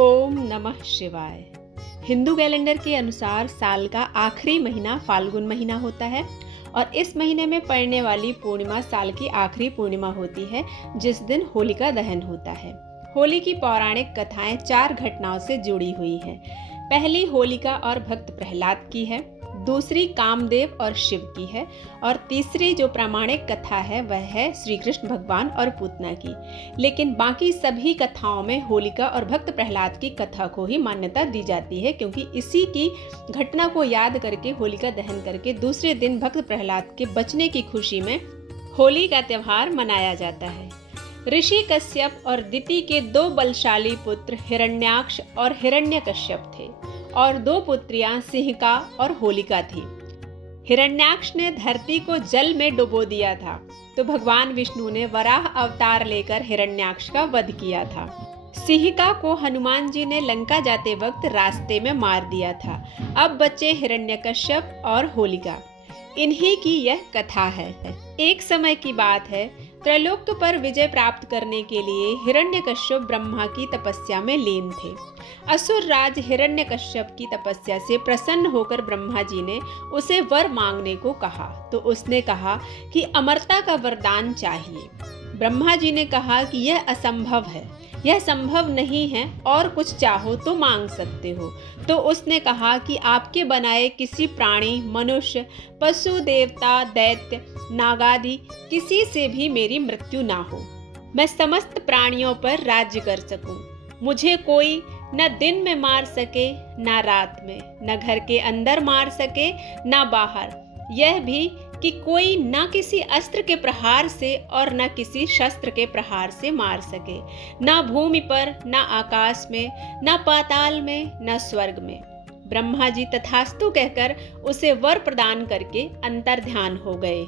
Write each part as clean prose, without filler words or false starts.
ओम नमः शिवाय। हिंदू कैलेंडर के अनुसार साल का आखिरी महीना फाल्गुन महीना होता है और इस महीने में पड़ने वाली पूर्णिमा साल की आखिरी पूर्णिमा होती है, जिस दिन होलिका दहन होता है। होली की पौराणिक कथाएं 4 घटनाओं से जुड़ी हुई हैं। पहली होलिका और भक्त प्रहलाद की है, दूसरी कामदेव और शिव की है और तीसरी जो प्रामाणिक कथा है वह है श्री कृष्ण भगवान और पूतना की। लेकिन बाकी सभी कथाओं में होलिका और भक्त प्रहलाद की कथा को ही मान्यता दी जाती है, क्योंकि इसी की घटना को याद करके होलिका दहन करके दूसरे दिन भक्त प्रहलाद के बचने की खुशी में होली का त्यौहार मनाया जाता है। ऋषि कश्यप और दिति के 2 बलशाली पुत्र हिरण्याक्ष और हिरण्यकश्यप थे और 2 पुत्रियां सिंहिका और होलिका थी। हिरण्याक्ष ने धरती को जल में डुबो दिया था, तो भगवान विष्णु ने वराह अवतार लेकर हिरण्याक्ष का वध किया था। सिंहिका को हनुमान जी ने लंका जाते वक्त रास्ते में मार दिया था। अब बचे हिरण्यकश्यप और होलिका। इन्हीं की यह कथा है। एक समय की बात है, त्रैलोक्य पर विजय प्राप्त करने के लिए हिरण्यकश्यप ब्रह्मा की तपस्या में लीन थे। असुर राज हिरण्यकश्यप की तपस्या से प्रसन्न होकर ब्रह्मा जी ने उसे वर मांगने को कहा, तो उसने कहा कि अमरता का वरदान चाहिए। ब्रह्मा जी ने कहा कि यह असंभव है, यह संभव नहीं है, और कुछ चाहो तो मांग सकते हो। तो उसने कहा कि आपके बनाए किसी प्राणी, मनुष्य, पशु, देवता, दैत्य, नागादि किसी से भी मेरी मृत्यु ना हो, मैं समस्त प्राणियों पर राज्य कर सकूं। मुझे कोई न दिन में मार सके न रात में, न घर के अंदर मार सके न बाहर, यह भी कि कोई न किसी अस्त्र के प्रहार से और न किसी शस्त्र के प्रहार से मार सके, न भूमि पर, न आकाश में, न पाताल में, न स्वर्ग में। ब्रह्मा जी तथास्तु कहकर उसे वर प्रदान करके अंतर्ध्यान हो गए।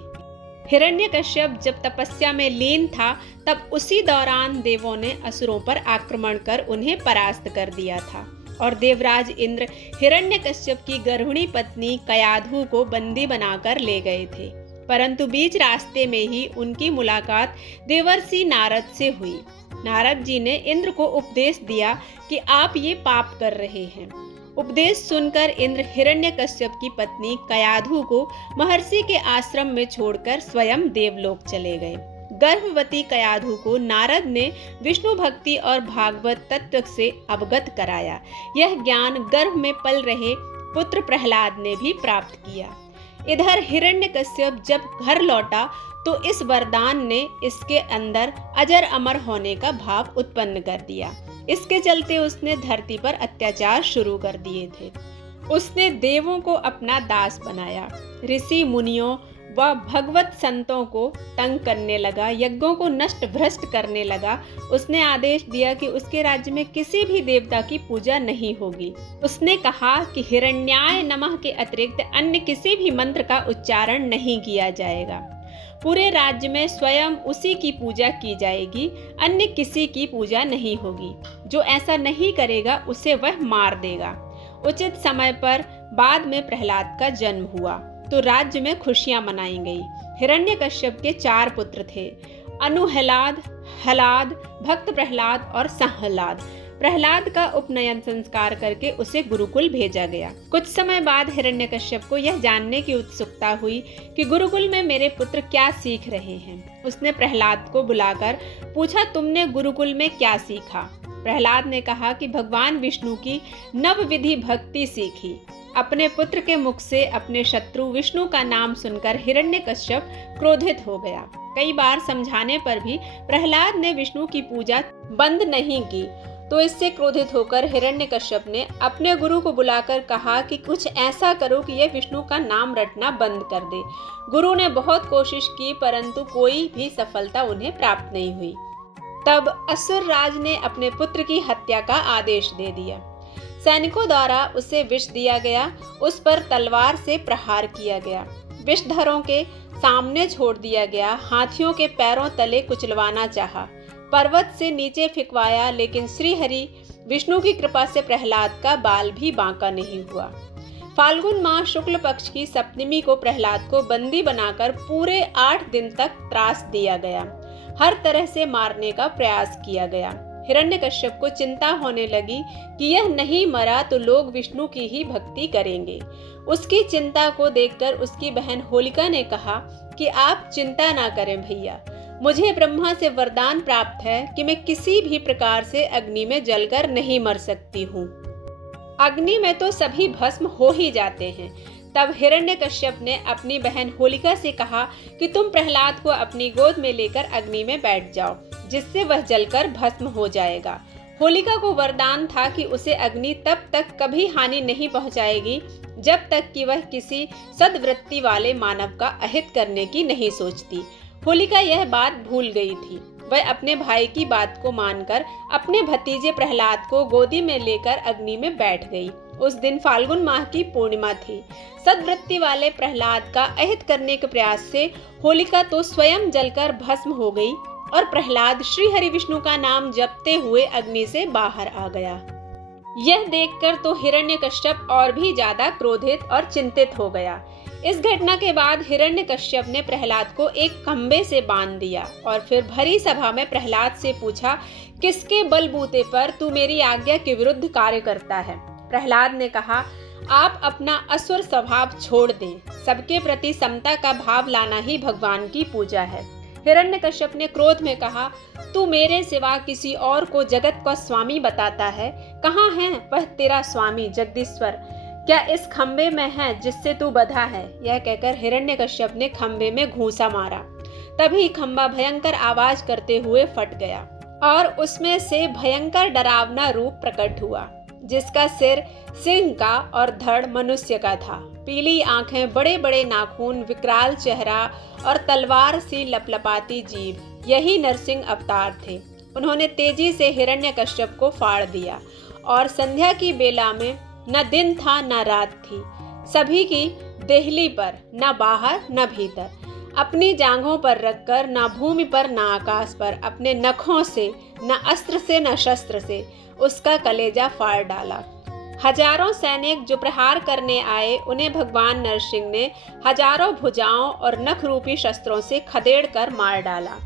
हिरण्यकश्यप जब तपस्या में लीन था, तब उसी दौरान देवों ने असुरों पर आक्रमण कर उन्हें परास्त कर दिया था और देवराज इंद्र हिरण्यकश्यप की गर्भिणी पत्नी कयाधु को बंदी बनाकर ले गए थे। परंतु बीच रास्ते में ही उनकी मुलाकात देवर्षि नारद से हुई। नारद जी ने इंद्र को उपदेश दिया कि आप ये पाप कर रहे हैं। उपदेश सुनकर इंद्र हिरण्यकश्यप की पत्नी कयाधु को महर्षि के आश्रम में छोड़कर स्वयं देवलोक चले गए। गर्भवती कयाधु को नारद ने विष्णु भक्ति और भागवत तत्व से अवगत कराया। यह ज्ञान गर्भ में पल रहे पुत्र प्रहलाद ने भी प्राप्त किया। इधर हिरण्यकश्यप जब घर लौटा तो इस वरदान ने इसके अंदर अजर अमर होने का भाव उत्पन्न कर दिया। इसके चलते उसने धरती पर अत्याचार शुरू कर दिए थे। उसने देवों को अपना दास बनाया, ऋषि मुनियों व भगवत संतों को तंग करने लगा, यज्ञों को नष्ट भ्रष्ट करने लगा। उसने आदेश दिया कि उसके राज्य में किसी भी देवता की पूजा नहीं होगी। उसने कहा कि हिरण्याय नमः के अतिरिक्त अन्य किसी भी मंत्र का उच्चारण नहीं किया जाएगा। पूरे राज्य में स्वयं उसी की पूजा की जाएगी, अन्य किसी की पूजा नहीं होगी। जो ऐसा नहीं करेगा उसे वह मार देगा। उचित समय पर बाद में प्रहलाद का जन्म हुआ तो राज्य में खुशियां मनाई गई। हिरण्यकश्यप के 4 पुत्र थे, अनुहलाद, हलाद, भक्त प्रहलाद और संहलाद। प्रहलाद का उपनयन संस्कार करके उसे गुरुकुल भेजा गया। कुछ समय बाद हिरण्यकश्यप को यह जानने की उत्सुकता हुई कि गुरुकुल में मेरे पुत्र क्या सीख रहे हैं। उसने प्रहलाद को बुलाकर पूछा, तुमने गुरुकुल में क्या सीखा? प्रहलाद ने कहा कि भगवान विष्णु की नवविधि भक्ति सीखी। अपने पुत्र के मुख से अपने शत्रु विष्णु का नाम सुनकर हिरण्यकश्यप क्रोधित हो गया। कई बार समझाने पर भी प्रहलाद ने विष्णु की पूजा बंद नहीं की, तो इससे क्रोधित होकर हिरण्यकश्यप ने अपने गुरु को बुलाकर कहा कि कुछ ऐसा करो कि यह विष्णु का नाम रटना बंद कर दे। गुरु ने बहुत कोशिश की, परंतु कोई भी सफलता उन्हें प्राप्त नहीं हुई। तब असुर राज ने अपने पुत्र की हत्या का आदेश दे दिया। सैनिकों द्वारा उसे विष दिया गया, उस पर तलवार से प्रहार किया गया, विषधरों के सामने छोड़ दिया गया, हाथियों के पैरों तले कुचलवाना चाहा, पर्वत से नीचे फिकवाया, लेकिन श्रीहरि विष्णु की कृपा से प्रहलाद का बाल भी बांका नहीं हुआ। फाल्गुन माह शुक्ल पक्ष की सप्तमी को प्रहलाद को बंदी बनाकर पूरे 8 दिन तक त्रास दिया गया। हर तरह से मारने का प्रयास किया गया। हिरण्यकश्यप को चिंता होने लगी कि यह नहीं मरा तो लोग विष्णु की ही भक्ति करेंगे। उसकी चिंता को देखकर उसकी बहन होलिका ने कहा कि आप चिंता ना करें भैया, मुझे ब्रह्मा से वरदान प्राप्त है कि मैं किसी भी प्रकार से अग्नि में जलकर नहीं मर सकती हूँ। अग्नि में तो सभी भस्म हो ही जाते हैं। तब हिरण्यकश्यप ने अपनी बहन होलिका से कहा कि तुम प्रहलाद को अपनी गोद में लेकर अग्नि में बैठ जाओ, जिससे वह जलकर भस्म हो जाएगा। होलिका को वरदान था कि उसे अग्नि तब तक कभी हानि नहीं पहुंचाएगी जब तक कि वह किसी सद्वृत्ति वाले मानव का अहित करने की नहीं सोचती। होलिका यह बात भूल गई थी। वह अपने भाई की बात को मानकर अपने भतीजे प्रहलाद को गोदी में लेकर अग्नि में बैठ गई। उस दिन फाल्गुन माह की पूर्णिमा थी। सद्वृत्ति वाले प्रहलाद का अहित करने के प्रयास से होलिका तो स्वयं जलकर भस्म हो गई और प्रहलाद श्री हरि विष्णु का नाम जपते हुए अग्नि से बाहर आ गया। यह देखकर तो हिरण्यकश्यप और भी ज्यादा क्रोधित और चिंतित हो गया। इस घटना के बाद हिरण्यकश्यप ने प्रहलाद को एक खंबे से बांध दिया और फिर भरी सभा में प्रहलाद से पूछा, किसके बलबूते पर तू मेरी आज्ञा के विरुद्ध कार्य करता है? प्रहलाद ने कहा, आप अपना असुर स्वभाव छोड़ दें, सबके प्रति समता का भाव लाना ही भगवान की पूजा है। हिरण्यकश्यप ने क्रोध में कहा, तू मेरे सिवा किसी और को जगत का स्वामी बताता है? कहाँ है वह तेरा स्वामी जगदीश्वर? क्या इस खंबे में है जिससे तू बंधा है? यह कहकर हिरण्यकश्यप ने खंबे में घूंसा मारा। तभी खंबा भयंकर आवाज करते हुए फट गया और उसमें से भयंकर डरावना रूप प्रकट हुआ, जिसका सिर सिंह का और धड़ मनुष्य का था। पीली आंखें, बड़े बड़े नाखून, विकराल चेहरा और तलवार सी लपलपाती जीभ, यही नरसिंह अवतार थे। उन्होंने तेजी से हिरण्यकश्यप को फाड़ दिया और संध्या की बेला में न दिन था न रात थी, सभी की देहली पर, न बाहर न भीतर, अपनी जांघों पर रखकर न भूमि पर न आकाश पर, अपने नखों से न अस्त्र से न शस्त्र से उसका कलेजा फाड़ डाला। हजारों सैनिक जो प्रहार करने आए, उन्हें भगवान नरसिंह ने हजारों भुजाओं और नख रूपी शस्त्रों से खदेड़ कर मार डाला।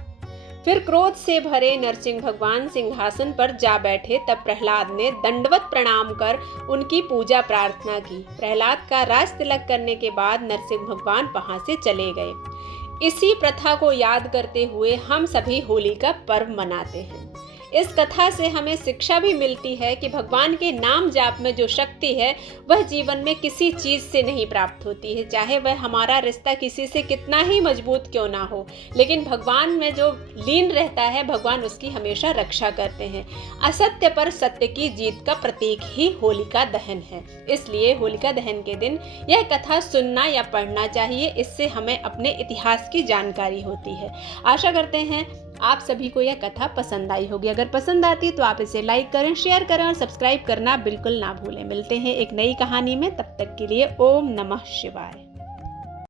फिर क्रोध से भरे नरसिंह भगवान सिंहासन पर जा बैठे। तब प्रहलाद ने दंडवत प्रणाम कर उनकी पूजा प्रार्थना की। प्रहलाद का राज तिलक करने के बाद नरसिंह भगवान वहां से चले गए। इसी प्रथा को याद करते हुए हम सभी होली का पर्व मनाते हैं। इस कथा से हमें शिक्षा भी मिलती है कि भगवान के नाम जाप में जो शक्ति है वह जीवन में किसी चीज से नहीं प्राप्त होती है, चाहे वह हमारा रिश्ता किसी से कितना ही मजबूत क्यों ना हो, लेकिन भगवान में जो लीन रहता है भगवान उसकी हमेशा रक्षा करते हैं। असत्य पर सत्य की जीत का प्रतीक ही होलिका दहन है। इसलिए होलिका दहन के दिन यह कथा सुनना या पढ़ना चाहिए। इससे हमें अपने इतिहास की जानकारी होती है। आशा करते हैं आप सभी को यह कथा पसंद आई होगी। अगर पसंद आती तो आप इसे लाइक करें, शेयर करें और सब्सक्राइब करना बिल्कुल ना भूलें। मिलते हैं एक नई कहानी में, तब तक के लिए ओम नमः शिवाय।